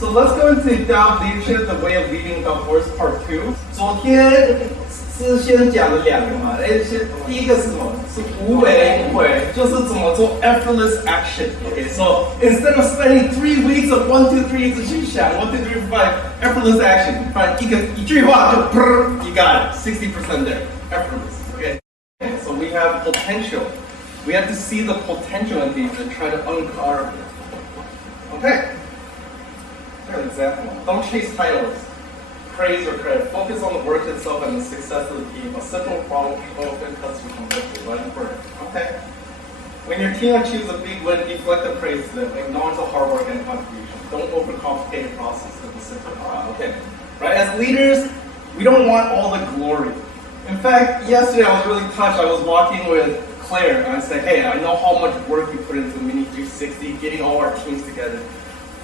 So let's go into Tao of Leadership, the way of leading without force, part 2. 昨天是先讲了两个嘛，第一个是什么？是无为，就是怎么做 effortless action. Okay, so instead of spending 3 weeks of 1, 2, 3 一直去想 1, 2, 3, 4, 5 effortless action， 反正一句话就 you got it, 60% there, effortless. Okay, so we have potential. We have to see the potential in these and try to uncover it. Okay. Here's an example. Don't chase titles, praise or credit. Focus on the work itself and the success of the team. A simple problem people and customers conversion. Right important. Okay. When your team achieves a big win, deflect the praise to them. Acknowledge the hard work and contribution. Don't overcomplicate the process of the simple problem. Okay. Right. As leaders, we don't want all the glory. In fact, yesterday I was really touched. I was walking with Claire and I said, "Hey, I know how much work you put into Mini 360, getting all our teams together."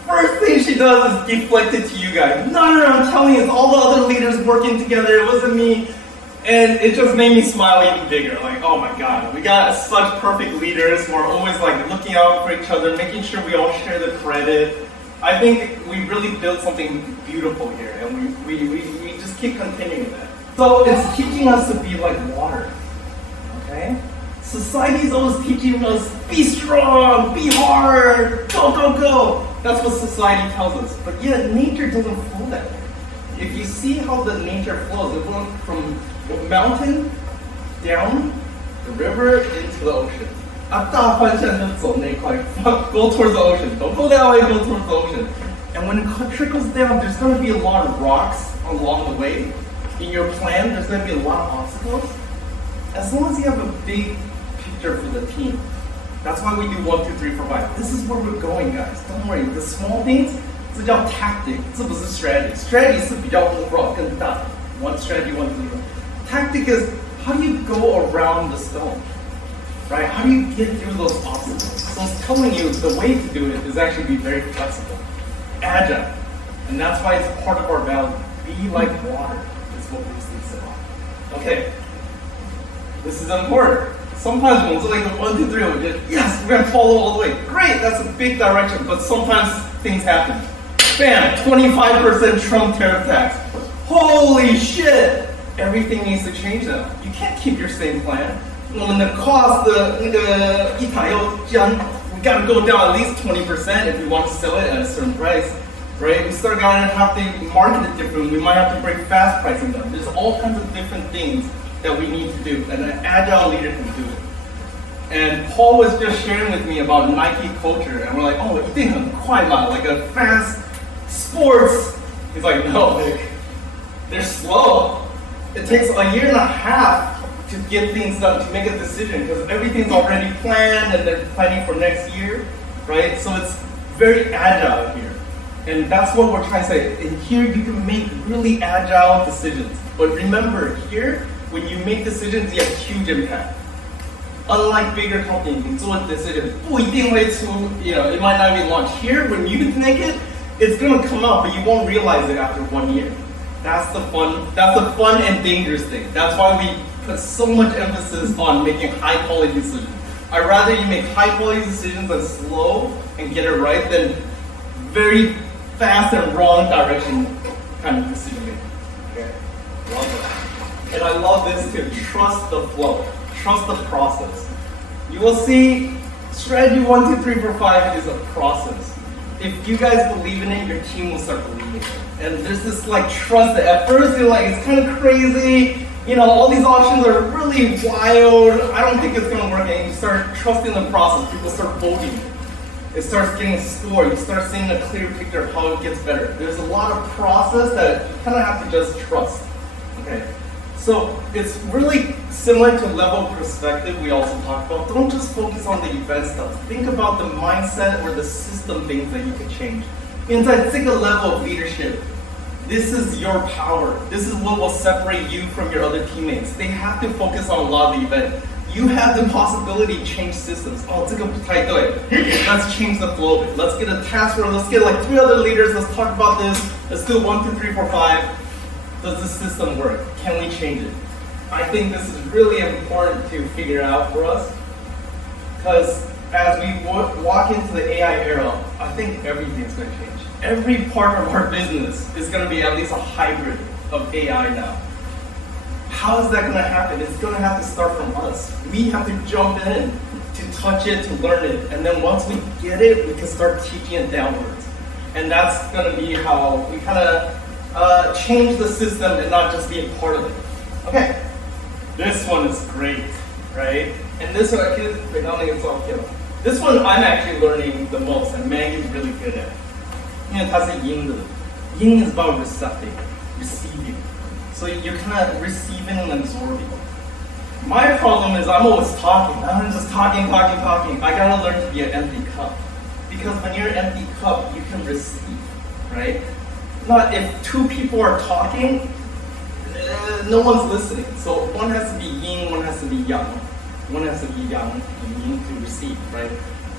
First thing she does is deflect it to you guys. No, I'm telling you, it's all the other leaders working together. It wasn't me. And it just made me smile even bigger. Like, oh my God, we got such perfect leaders who are always like looking out for each other, making sure we all share the credit. I think we really built something beautiful here, and we just keep continuing that. So it's teaching us to be like water, okay? Society is always teaching us, be strong, be hard, go. That's what society tells us. But yet, nature doesn't flow that way. If you see how the nature flows, it went from mountain down the river into the ocean. 大方向就走那块, go towards the ocean. Don't go that way, go towards the ocean. And when it trickles down, there's going to be a lot of rocks along the way. In your plan, there's going to be a lot of obstacles. As long as you have a big picture for the team. That's why we do 1, 2, 3, 4, 5. This is where we're going, guys. Don't worry. The small things, 这叫 tactic. 这不是 strategy. Strategy 是比较 overall 更大. One strategy, one thing. Tactic is how do you go around the stone, right? How do you get through those obstacles? So it's telling you the way to do it is actually be very flexible, agile, and that's why it's part of our value. Be like water is what Bruce Lee said. Okay, this is important. Sometimes when it's like a 1, 2, 3, we did, yes, we're gonna follow all the way. Great, that's a big direction, but sometimes things happen. Bam, 25% Trump tariff tax. Holy shit! Everything needs to change now. You can't keep your same plan. When the cost, we gotta go down at least 20% if we want to sell it at a certain price, right? We start gonna have to market it differently. We might have to bring fast pricing down. There's all kinds of different things that we need to do, and an agile leader can do it. And Paul was just sharing with me about Nike culture, and we're like, oh, 一定很快嘛, like a fast sports. He's like, no, they're slow. It takes a year and a half to get things done, to make a decision, because everything's already planned and they're planning for next year, right? So it's very agile here. And that's what we're trying to say. In here, you can make really agile decisions. But remember, here, when you make decisions, you have huge impact. Unlike bigger companies, 你做 decision 不一定会出, it might not be launched. Here, when you make it, it's going to come out, but you won't realize it after 1 year. That's the fun and dangerous thing. That's why we put so much emphasis on making high quality decisions. I'd rather you make high quality decisions and slow and get it right than very fast and wrong direction kind of decision making. Okay, love it. And I love this too. Trust the flow. Trust the process. You will see strategy 1, 2, 3, 4, 5 is a process. If you guys believe in it, your team will start believing in it. And there's this like trust that at first you're like, it's kind of crazy. All these options are really wild. I don't think it's gonna work. And you start trusting the process. People start voting. It starts getting scored. You start seeing a clear picture of how it gets better. There's a lot of process that you kind of have to just trust. Okay. So it's really similar to level of perspective we also talked about. Don't just focus on the event stuff. Think about the mindset or the system things that you can change. Inside, take a level of leadership. This is your power. This is what will separate you from your other teammates. They have to focus on a lot of the event. You have the possibility to change systems. Oh, 这个不太对. Let's change the flow of it. Let's get a task force. Let's get like 3 other leaders. Let's talk about this. Let's do 1, 2, 3, 4, 5. Does the system work? Can we change it? I think this is really important to figure out for us, because as we walk into the AI era, I think everything's going to change. every part of our business is going to be at least a hybrid of AI now. How is that going to happen? It's going to have to start from us. We have to jump in, to touch it, to learn it. And then once we get it, we can start teaching it downwards. And that's going to be how we kind of change the system and not just be a part of it. Okay, this one is great, right? And this one, this one I'm actually learning the most, and Maggie's really good at it. 因为它是yin的，yin is about recepting, receiving. So you're kind of receiving and absorbing. My problem is I'm always talking. I'm just talking. I gotta learn to be an empty cup. Because when you're an empty cup, you can receive, right? Not if two people are talking, no one's listening. So one has to be yin, one has to be yang. One has to be yang and yin to receive, right?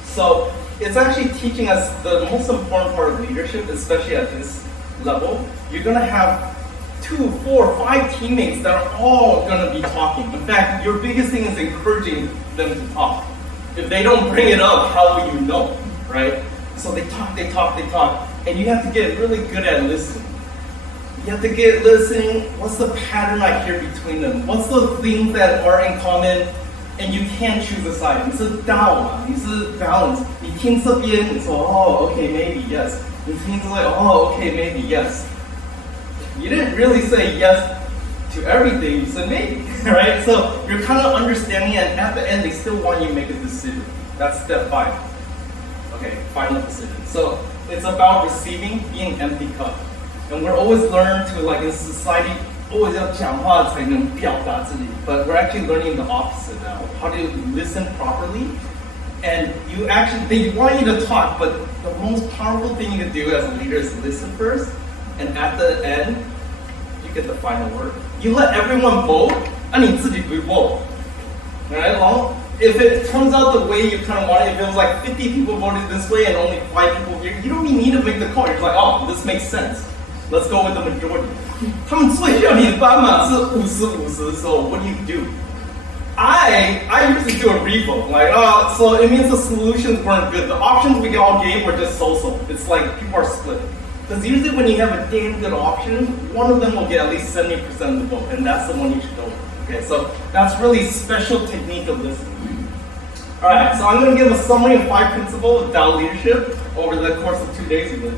So it's actually teaching us the most important part of leadership, especially at this level. You're gonna have 2, 4, 5 teammates that are all gonna be talking. In fact, your biggest thing is encouraging them to talk. If they don't bring it up, how will you know, right? So they talk, and you have to get really good at listening. You have to get listening, what's the pattern I hear between them? What's the things that are in common? And you can't choose a side. 你是 Tao 嘛，你是 balance. 你听这边，你说okay, maybe yes. 你听这边okay, maybe yes. You didn't really say yes to everything, you said maybe, right? So you're kind of understanding it, and at the end, they still want you to make a decision. That's step 5. Okay, final decision. So it's about receiving, being an empty cup. And we're always learned to, like in society, always 要讲话才能表达自己. But we're actually learning the opposite now. How to listen properly. And you actually, they want you to talk, but the most powerful thing you can do as a leader is listen first. And at the end, you get the final word. You let everyone vote, and 你自己不 vote. Right? Well, if it turns out the way you kind of want it, if it was like 50 people voted this way and only 5 people here, you don't even need to make the call. You're like, oh, this makes sense. Let's go with the majority. 他们最需要你的班嘛是50-50 so what do you do? I usually do a revote. Like, so it means the solutions weren't good. The options we all gave were just so-so. It's like people are split. Because usually when you have a damn good option, one of them will get at least 70% of the vote, and that's the one you should go with. Okay, so that's really special technique of listening. All right, so I'm going to give a summary of 5 principles of Tao leadership over the course of 2 days we did.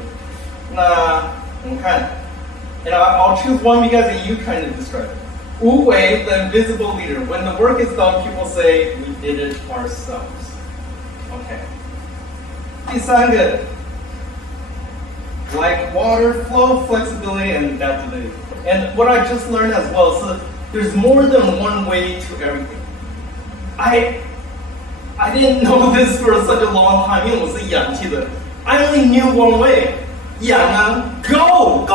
And I'll choose one because you kind of described it. 无为, the invisible leader. When the work is done, people say, we did it ourselves. Okay. 第三个, like water flow, flexibility, and adaptability. And what I just learned as well is there's more than one way to everything. I didn't know this for such a long time. 因为我是氧气的. I only knew one way. 氧啊, go!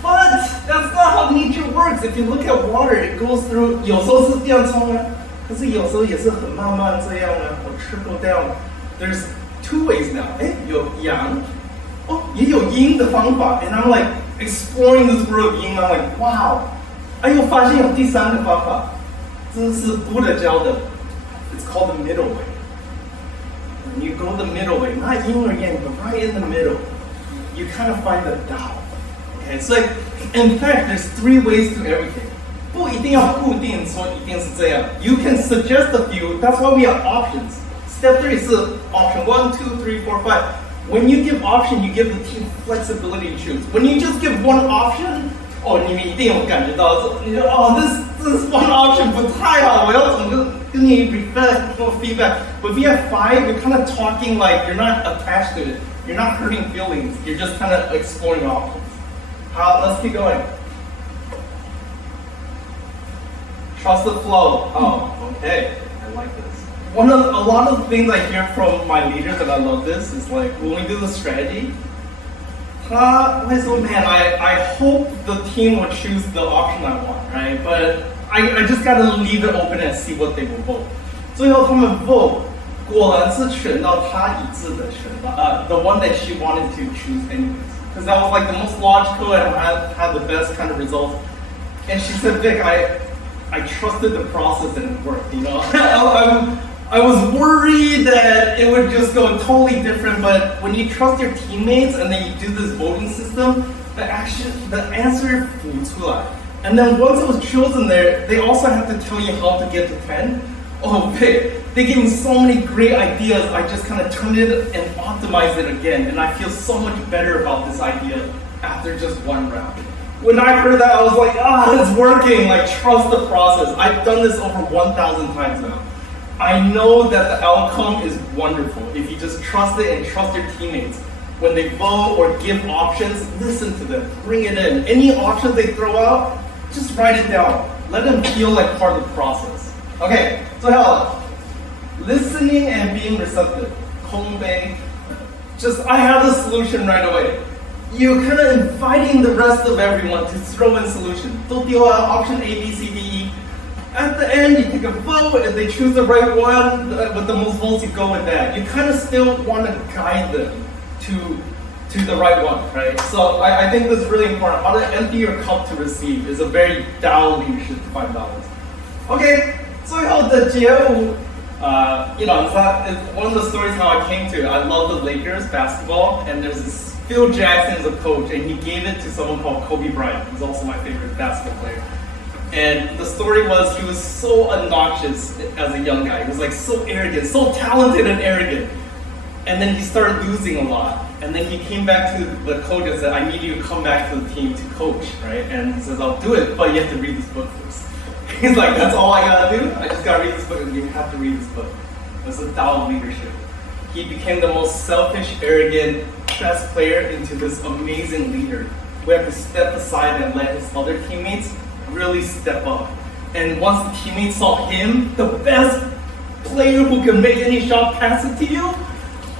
But that's not how nature works. If you look at water, it goes through. 有时候是这样冲啊，可是有时候也是很慢慢这样啊，or trickle down. There's 2 ways now. 有阳，也有阴的方法。And I'm like exploring this world of yin. I'm like, wow. 又发现有第3个方法，这是 Buddha 教的。It's called the middle way. When you go the middle way, not yin or yang, but right in the middle, you kind of find the Tao. Okay, it's like, in fact, there's 3 ways to everything. 不一定要固定说一定是这样. You can suggest a few. That's why we have options. Step 3 is option 1, 2, 3, 4, 5. When you give option, you give the team flexibility to choose. When you just give one option, 你们一定有感觉到说，你说this one option 不太好，我要怎么跟你 feedback. But if you have 5, you're kind of talking like you're not attached to it. You're not hurting feelings. You're just kind of exploring options. Let's keep going. Trust the flow. Okay. I like this. A lot of the things I hear from my leaders, and I love this, is like when we do the strategy, man, I hope the team will choose the option I want, right? But I just gotta leave it open and see what they will vote. 最后他们 vote, 果然是选到他一致的选法, the one that she wanted to choose anyways. Because that was like the most logical and had the best kind of results. And she said, Vic, I trusted the process and it worked, you know. I was worried that it would just go totally different, but when you trust your teammates and then you do this voting system, the answer 浮出来. And then once it was chosen there, they also have to tell you how to get to 10. Oh, they gave me so many great ideas. I just kind of turned it and optimized it again. And I feel so much better about this idea after just one round. When I heard that, I was like, it's working. Like, trust the process. I've done this over 1,000 times now. I know that the outcome is wonderful. If you just trust it and trust your teammates. When they vote or give options, listen to them. Bring it in. Any options they throw out, just write it down. Let them feel like part of the process. Okay, so hello. Listening and being receptive. Kongbei. I have the solution right away. You're kind of inviting the rest of everyone to throw in solutions. Option A, B, C, D, E. At the end, you take a vote. If they choose the right one, with the most votes, you go with that. You kind of still want to guide them to the right one, right? So I think this is really important. How to empty your cup to receive is a very Tao leadership to find balance. Okay, 最後的结尾 it's one of the stories how I came to it. I love the Lakers basketball, and there's this Phil Jackson is a coach, and he gave it to someone called Kobe Bryant, who's also my favorite basketball player. And the story was he was so obnoxious as a young guy. He was like so arrogant, so talented and arrogant. And then he started losing a lot. And then he came back to the coach and said, I need you to come back to the team to coach, right? And he says, I'll do it, but you have to read this book first. He's like, that's all I gotta do? I just gotta read this book, and you have to read this book. It's the Tao of Leadership. He became the most selfish, arrogant, best player into this amazing leader who had to step aside and let his other teammates really step up. And once the teammates saw him, the best player who can make any shot pass it to you,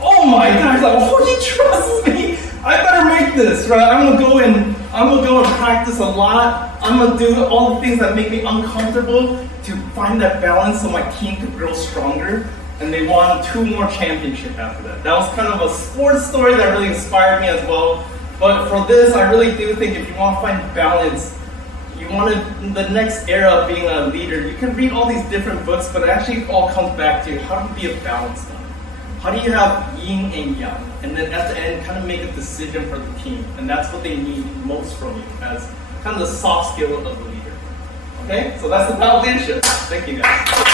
oh my gosh, like, he trusts me. I better make this, right? I'm gonna go and practice a lot. I'm gonna do all the things that make me uncomfortable to find that balance so my team could grow stronger. And they won 2 more championships after that. That was kind of a sports story that really inspired me as well. But for this, I really do think if you want to find balance, you want to, the next era of being a leader, you can read all these different books, but it actually all comes back to how to be a balanced one. How do you have yin and yang? And then at the end, kind of make a decision for the team. And that's what they need most from you as kind of the soft skill of the leader. Okay, so that's the Tao of Leadership. Thank you guys.